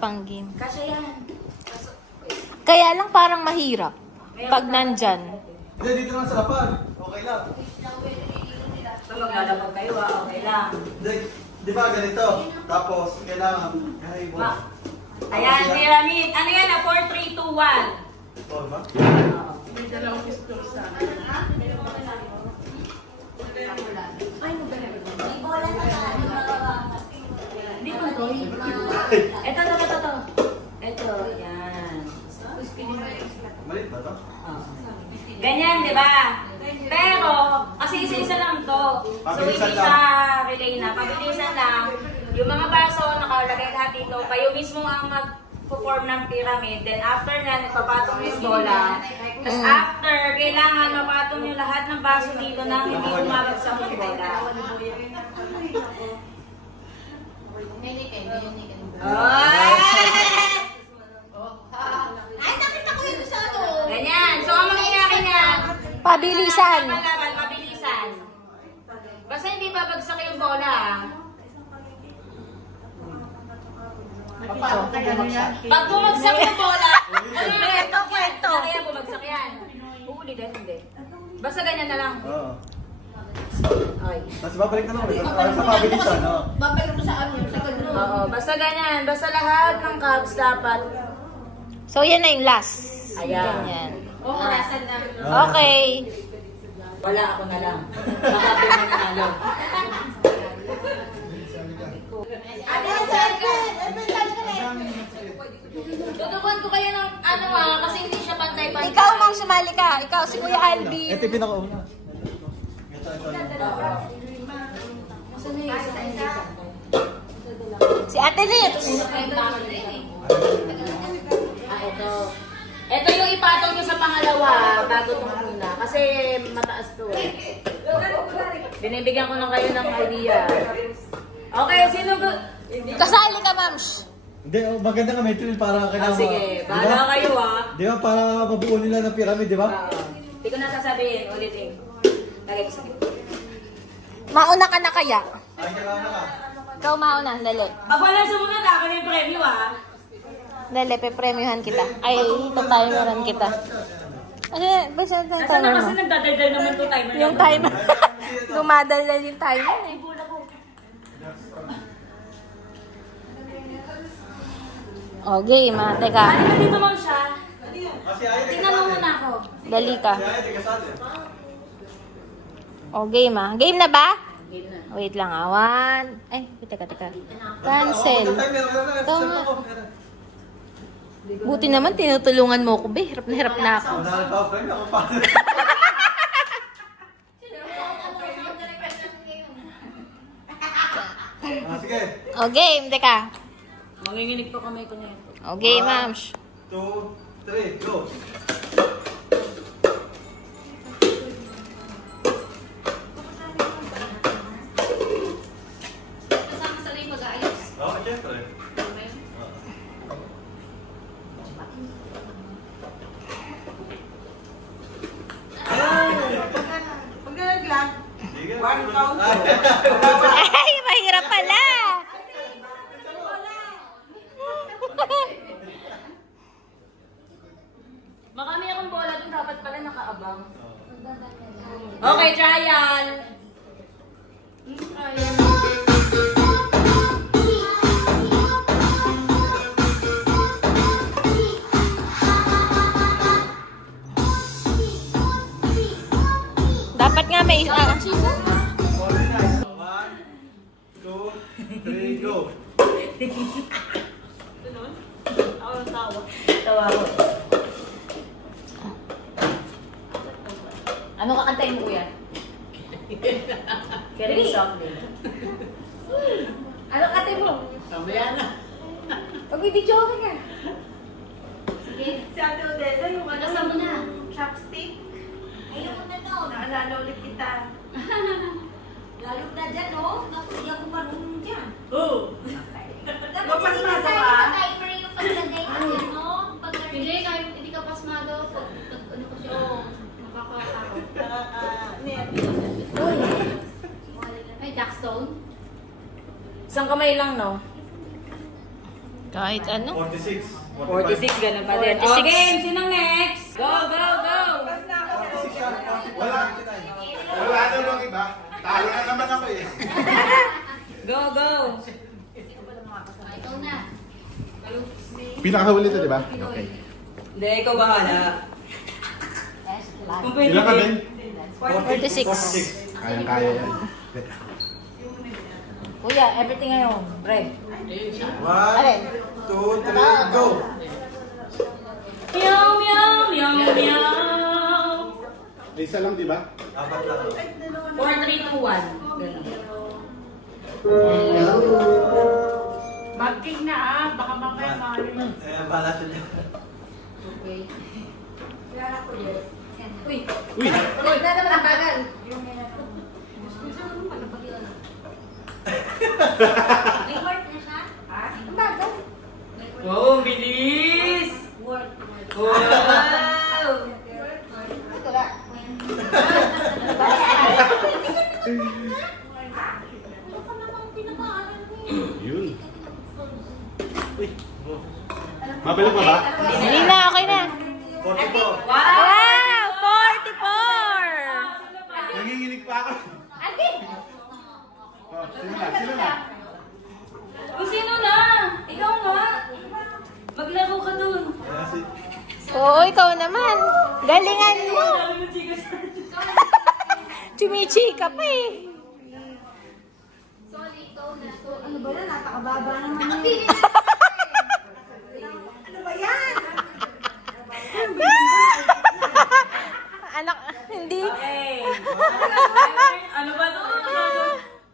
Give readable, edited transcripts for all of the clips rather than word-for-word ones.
pang game. Kasya yan. Kaya lang parang mahirap. Pag nandyan. Hindi, dito lang sa lapag. Okay lang. So, maglalapag kayo okay lang. Hindi, di ba ganito? Tapos, kailangan, Ayan, pyramid. Ano yan? 4, 3, 2, 1. Forma? May dalawang pistol sa akin. Ay, may bola sa taas. Hindi ko to. Ito. Ito, yan. Malit ba ito? Ganyan, di ba? Pero, kasi isa-isa lang to. So, hindi siya relay na. Pabilisan lang. Yung mga baso, nakalagay lahat dito. Kayo mismo ang mag-form ng pyramid. Then, after na, nagpapatong yung bola. Tapos, after, kailangan mapatong yung lahat ng baso dito na hindi bumabagsak yung bola. Ay, nakita ko yun sa ano. Ganyan. So, ang mangyayari niya, Pabilisan. Mabilisan. Basta hindi babagsak yung bola. Pag bumagsak yung bola, kwento. Kaya bumagsak yan. Uhuli din, hindi. Basta ganyan na lang. Oo. Ay. Tapos babalik na lang ulit. Sa pabilisan, no? Babalik mo sa ano, sa ganun. Oo, basta ganyan. Basta lahat ng cups dapat. So, yan na yung last. Ayan. Ganyan. Orasan na. Okay. Wala ako na lang. Makapit na nanalo. Ate, Sergen! Tutukan ko kayo ng ano kasi hindi siya pantay-pantay. Ikaw, Ma'am, sumali ka. Ikaw, si Kuya Alvin. Ito yung pinakauna. Si Ate Lips. Ito. Ito yung ipatong nyo sa pangalawa bago itong una. Kasi mataas to eh. Binibigyan ko na kayo ng idea. Okay, sino ba? Kasali ka, Ma'am. Hindi, maganda nga may tool para kailangan. Sige, bahala kayo Di ba para mabuo nila ng pyramid, di ba? Hindi ko na sasabihin, ulitin. Lagay ko sa gitna. Mauna ka na kaya? Ay, kailangan na ka. Ikaw mauna, dali. Pag wala sumunod, ako na yung preview Dali, pe-premiuhan kita. Ay, ito-timeran kita. Ay, basta ito Nasaan na timer kasi mo. nagdadaldal naman to timer Yung timer. Dumadaldal yung timer eh. Oh, game ah. Teka. Ano ba dito, ma'am siya? Kasi ayaw, Tingnan mo muna ako. Dali ka. Si ayaw, di kasali. Oh, game ah. Game na ba? Game na. Wait lang ah. One. Ay, teka. Cancel. Tama. Buti naman, tinutulungan mo ko, be. Hirap na ako. Ang pa, friend. Ako pa. Sige. Oh, game. Teka. Manginginig pa kamay ko na ito. Oh, game, ma'am. 2, 3, go. Kasama sa rin mag-aayos. Oo, syempre. Pag nalaglag, Sige. one count. Ay, mahirap pala. Makami akong bola dun, dapat pala nakaabang. Okay, trial! Dapat nga may isa. 1, 2, 3, go. Tawa ko. Ano kakantayin mo, kuya? Very softly. Ano kakantayin mo? Mamaya na. Pag-video ka. Sige. Si Ate Odessa, yung ano, Kasama na. chopstick. Ayun mo na to. Naalala ulit kita. Lalo na dyan, no? Naku, hindi ako marunong dyan. Oo. Dapat Mapasmado hindi ka? sa timer yung paglagay ko, no? Hindi, kahit hindi ka pasmado, ano ko siya, nakakatakot. May Jackstone? Isang kamay lang, no? Kahit ano. 46. 46, ganun pa din. 46. Okay, sino next? Go, go, go! 46 yan, 44. Wala na bang iba? Talo na naman ako eh. Go, go! Ikaw na. Pinakahuli ito, di ba? Okay. Hindi, ikaw bahala. Kung pwede Ilan ka, Ben? 46. Kaya yan. Kuya, everything ngayon. Bread. 1, 2, 3, go! Meow, meow, meow, meow. Isa lang, di ba? Apat lang. 4, 3, 2, 1. Ganun. Mag-king na ah, baka mamaya mahalin. Bahala sila. Okay. Uy, Uy! uy, na naman ang bagal. May work na siya? Ang bagal. Wow, ang bilis! Work. Wow! Yun. Mabalik pa ba? Hindi na, okay na. 44. Wow! 44! Nanginginig pa ako. Oh, sino na? Sino na? Kung sino na? Ikaw nga. Maglaro ka dun. Oo, ikaw naman. Galingan mo. Chumichika pa eh. Sorry, ikaw na. Ano ba yan? Napakababa naman. Nakapili na. Ano ba yan? Anak, hindi. Okay. Ano ba to?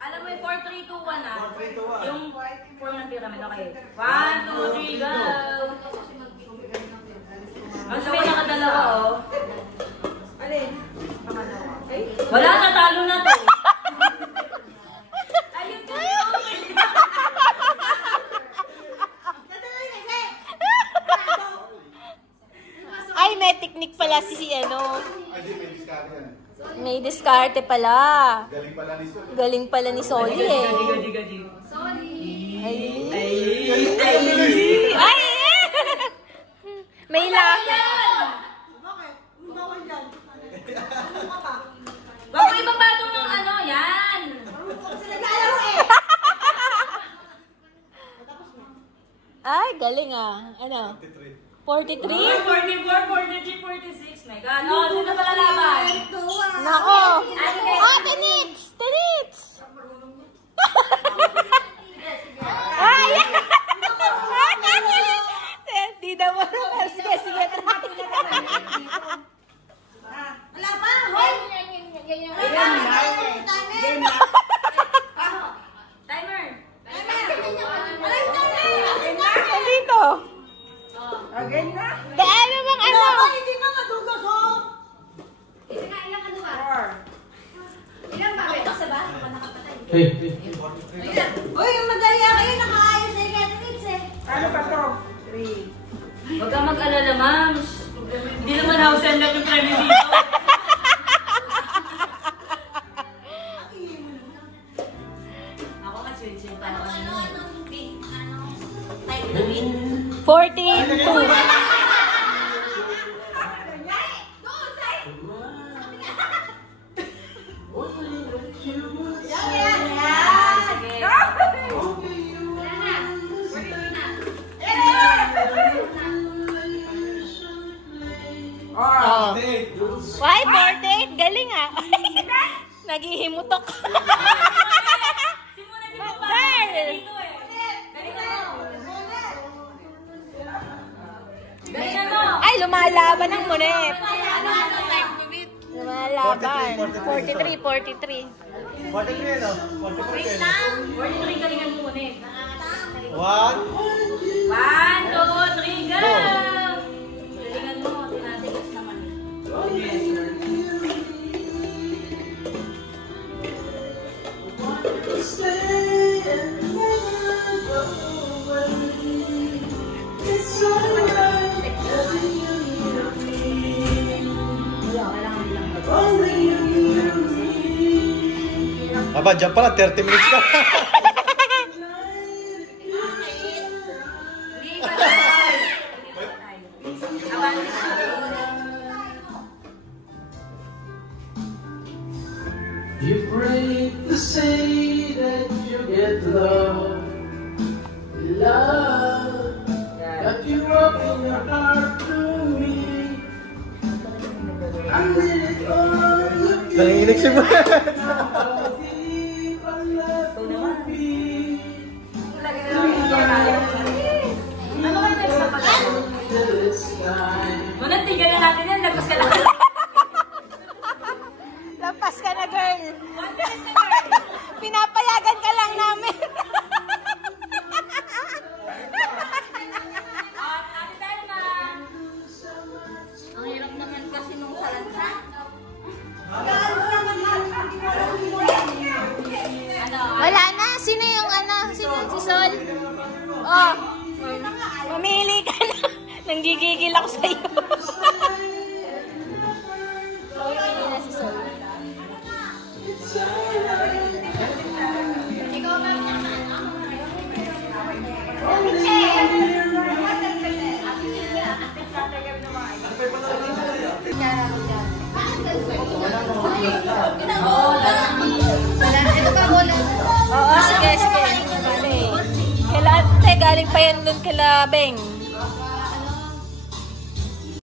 Alam mo yung 4, 3, 2, 1 ah. 4, 3, 2, 1. Yung form ng pyramid, okay. 1, 2, 3, go! Ang sabi nakadalawa, oh. Alin? Wala, natalo na to. Ayun ka yun. Ay, may technique pala si ano. Ay, di, may discard yan. May diskarte pala. Galing pala ni Sol. Galing pala ni Solly eh. Sorry. Ay. Ay! Ay! May lock. Bakit? Ang bawal yan. Wag mo ibabato ng ano, yan. Kasi naglalaro eh. Ay, galing ah. Ano? 43? 44, 43, 46. My God. Oh, sino pala laban? Nako! Ay, Ah, Tinits! Tinits! Ay! Di na mo naman. Sige, sige. Wala pa! Hoy! Timer. Dito. Again na? De, ano bang ano? Hindi pa madugos oh! Ilang ano ba? 4. Ilang ba? Isa ba? Uy, yung madaya kayo, nakaayos na yung candidates eh. Ano pa to? 3. Huwag kang mag-alala, ma'am. Hindi naman house and lot yung premyo dito. Ako nga, chill-chill pa. 42. Oh. Why, 48? Galing ah. Naghihimutok. Simula di ba Girl! dito eh. Dali na mo. Dali na mo. Ay, lumalaban ang munip. Lumalaban. 43, 43. 43, no? 44 yan. 43 galingan mo ulit. 1, 1, 2, 3, go! Galingan mo, tinatigas naman. Aba, dyan pala, 30 minutes ka. Nanginginig si Brad. Ano kayo next na pala? Muna, tigil na natin yan. Lagpas ka lang. Lampas ka na, girl. 1 minute na, girl. Pinapayagan ka lang namin. Ate Telma. Ang hirap naman kasi nung salanta. Ano? Wala na. Sino yung ano? Sino si Sol? Oh. Mamili ka na. Nanggigigil ako sa'yo. Mamili na si Sol. Ikaw ba pinaka Ito pa bola. Oo, sige, sige. Galing. Kailan, te, galing pa yan dun kila Beng.